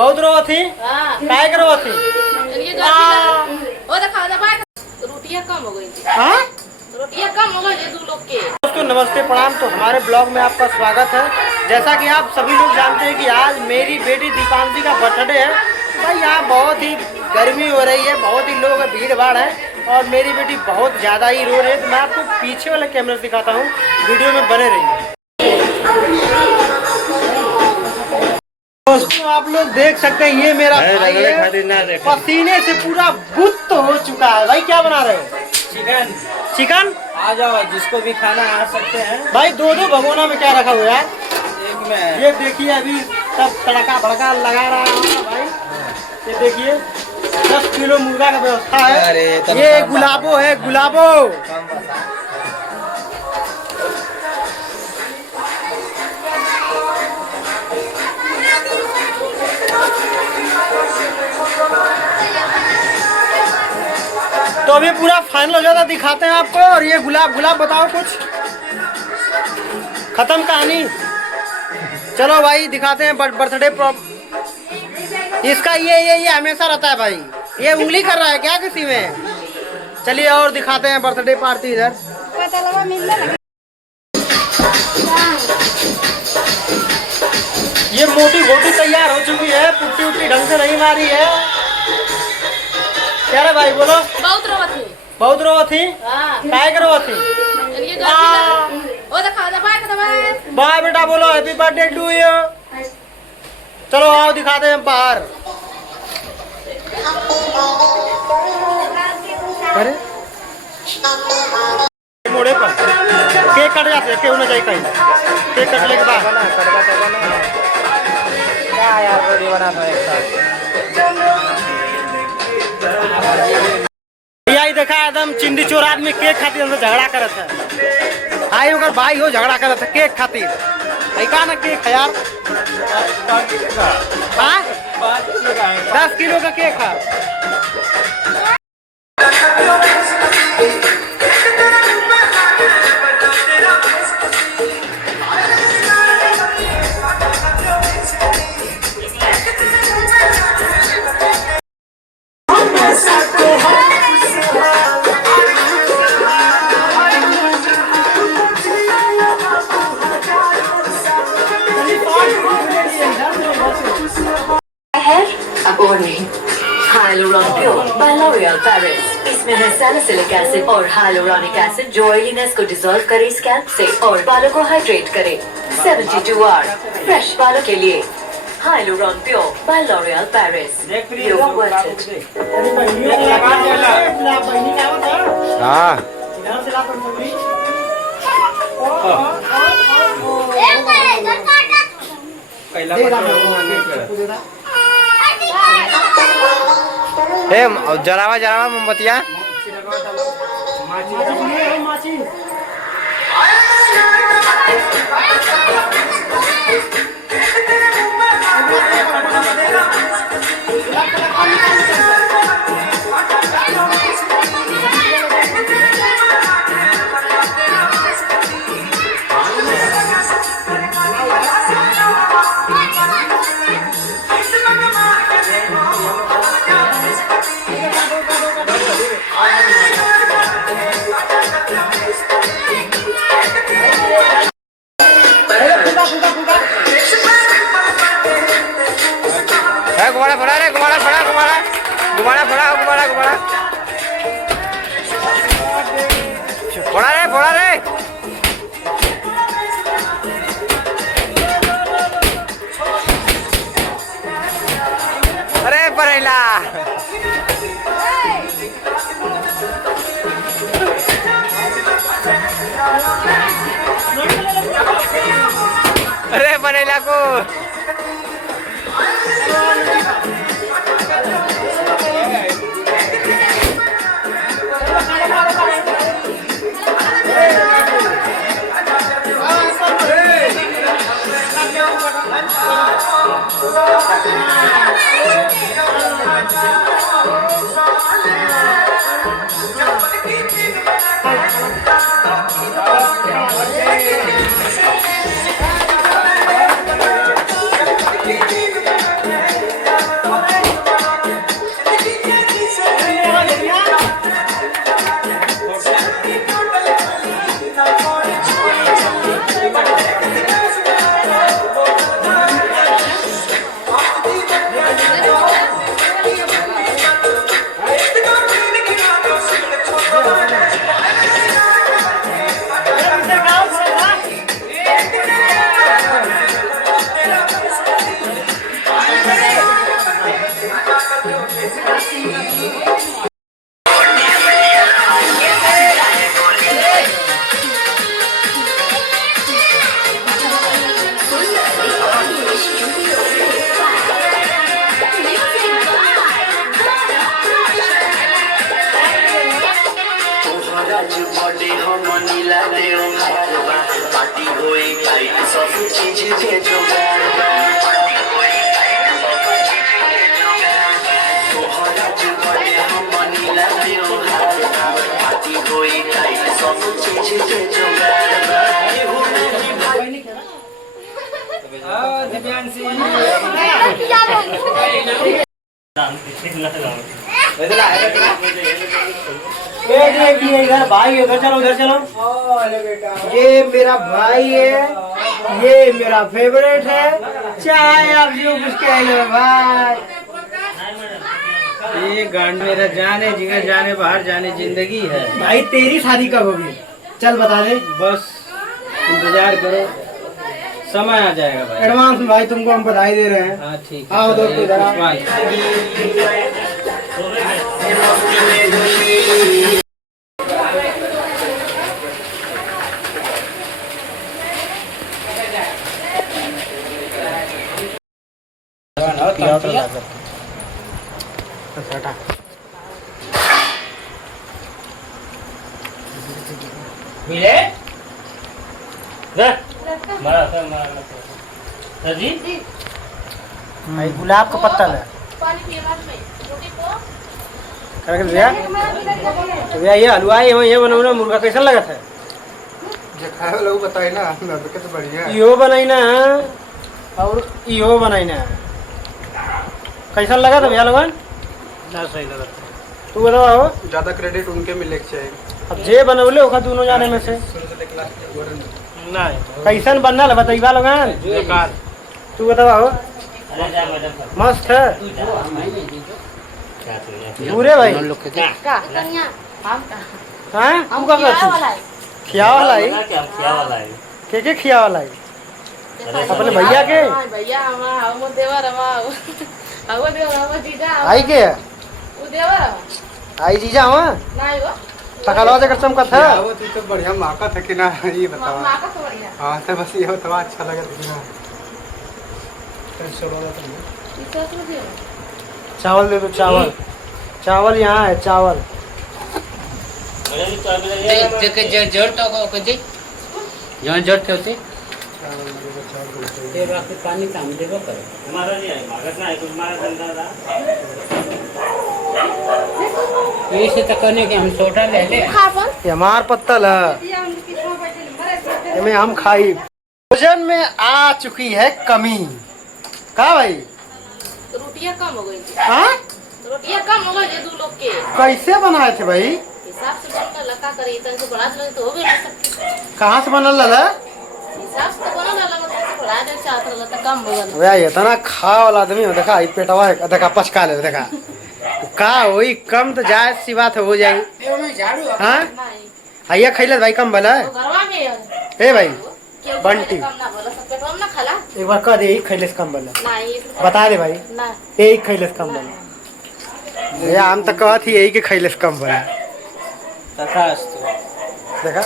बहुत रोवा थी। काय करो थी? रोटियां कम हो गई थी। रोटियां कम हो गई थी 2 लोग के। दोस्तों नमस्ते प्रणाम। तो हमारे ब्लॉग में आपका स्वागत है। जैसा कि आप सभी लोग जानते हैं कि आज मेरी बेटी दीपांशी का बर्थडे है। भाई यहाँ बहुत ही गर्मी हो रही है, बहुत ही लोग भीड़ भाड़ है और मेरी बेटी बहुत ज़्यादा ही रो रही है। तो मैं आपको पीछे वाले कैमरे से दिखाता हूँ, वीडियो में बने रहिए। दोस्तों आप लोग देख सकते हैं ये मेरा भाई है, पसीने से पूरा बुत्त हो चुका है। भाई क्या बना रहे हो? चिकन। चिकन आ जाओ, जिसको भी खाना आ सकते हैं। भाई 2-2 भगोना में क्या रखा हुआ है? एक में ये देखिए अभी सब तड़का भड़का लगा रहा है भाई। ये देखिए 10 किलो मुर्गा का व्यवस्था है। अरे ये गुलाबो है, गुलाबो। तो अभी पूरा फाइनल हो जाता दिखाते हैं आपको। और ये गुलाब बताओ कुछ खत्म कहानी। चलो भाई दिखाते हैं बर्थडे। इसका ये हमेशा रहता है भाई। ये उंगली कर रहा है क्या किसी में? चलिए और दिखाते हैं बर्थडे पार्टी इधर। ये मोटी गोटी तैयार हो चुकी है, पुट्टी उट्टी ढंग से नहीं मारी है। क्या रे भाई बोलो? बहुत रोवा थी। बहुत रोवा थी? काय करो थी? बाय बेटा बोलो हैप्पी बर्थडे टू यू। चलो आओ दिखाते हैं बाहर। अरे मोड़े पर केक कट जाते क्यों ना जाए कहीं। केक कटने के बाद क्या यार वीडियो बना था एक साथ। यही देखा एकदम चिंदी चोर आदमी केक खातिर हमसे झगड़ा करत है। आई ओकर भाई हो झगड़ा करत है केक खातिर। ऐसा ना केक है यार। 10 किलो का केक है। Hyaluronic Pure by L'Oréal Paris। इसमें है सैलिसिलिक एसिड और हाइलुरोनिक एसिड जो ऑयलीनेस को डिसॉल्व करे स्कैल्प से और बालों को हाइड्रेट करे। 72 आवर फ्रेश बालों के लिए Hyaluronic Pure by L'Oréal Paris। You're worth it। हाँ जलावा मोमबत्तियाँ। गुब्बारा फोड़ा रे, गुब्बारा फोड़ा, गुब्बारा फोड़ा, गुब्बारा फोड़ा रे। अरे परेला अरे परेला को इधर भाई उधर चलो उधर चलो। ये मेरा भाई है, ये मेरा फेवरेट है, चाहे आप जो कुछ कह लो भाई। ये गांड मेरा जाने जिगर जाने बाहर जाने जिंदगी है। भाई तेरी शादी कब होगी? चल बता दे। बस इंतजार करो, समय आ जाएगा भाई। एडवांस में भाई तुमको हम बधाई दे रहे हैं। हाँ ठीक है। आओ दोस्तों इधर आओ। मिले भाई गुलाब का पत्ता है। पानी पिए बाद में रोटी को करके भैया तो भैया ये हलवा ये बनाना मुर्गा कैसा लगा था? जे खाए वाला वो बताई ना, मैं तो बढ़िया है। इहो बनाई ना और इहो बनाई ना, कैसा लगा था भैया लोगन? ना सही लगा था। तू बताओ। ज्यादा क्रेडिट उनके मिले के चाहिए। अब जे बनवले होगा दोनों जाने में से नहीं कैसन बनल बताइबा लोगन? बेकार। तू बताओ। मस्त है पूरे भाई। का कन्या हम का हाँ हम का खिया वाला है के खिया वाला है अपने भैया के भैया हम देवर हम देवर हम जीजा आई के वो देवर हम आई जीजा हुआ नहीं वो तकलवा जकर चमका था। वो तो बढ़िया माका था कि ना, ये बताओ। मां का तो बढ़िया। हाँ तो बस ये बताओ अच्छा लगा था। इसे तो दे चावल दे दो चावल। चावल यहाँ है चावल। जहाँ जड़ होते पानी काम देगा करे ऐसे तो करने के हम छोटा ले ले। ये हमार पत्तल है, इसमें हम खाई। भोजन में आ चुकी है कमी। का भाई रोटियां कम हो गई थी। हाँ रोटियां कम हो गई थी दो लोग के कैसे बनाए थे भाई? हिसाब से बनता लगा करे इतने से बढ़ा दे तो हो गई। कहाँ से बनल लला? हिसाब से तो बना लगा मतलब बढ़ा दे चाहत रहला तो कम हो गई। भैया इतना खा वाला आदमी हो, देखा पेटवा है, देखा पचका ले, देखा का होई कम तो जाए सी बात हो जाए। हाँ नहीं आइया खैले भाई कम बना है। तो घरवा में ए भाई क्यों बंटी कम ना बोला सब पेटवा में ना खाला एक बार कह दे खैले से कम बना, नहीं बता दे भाई ना एक खैले से कम बना। भैया हम तो कहत ही यही के खैले से कम बना। देखा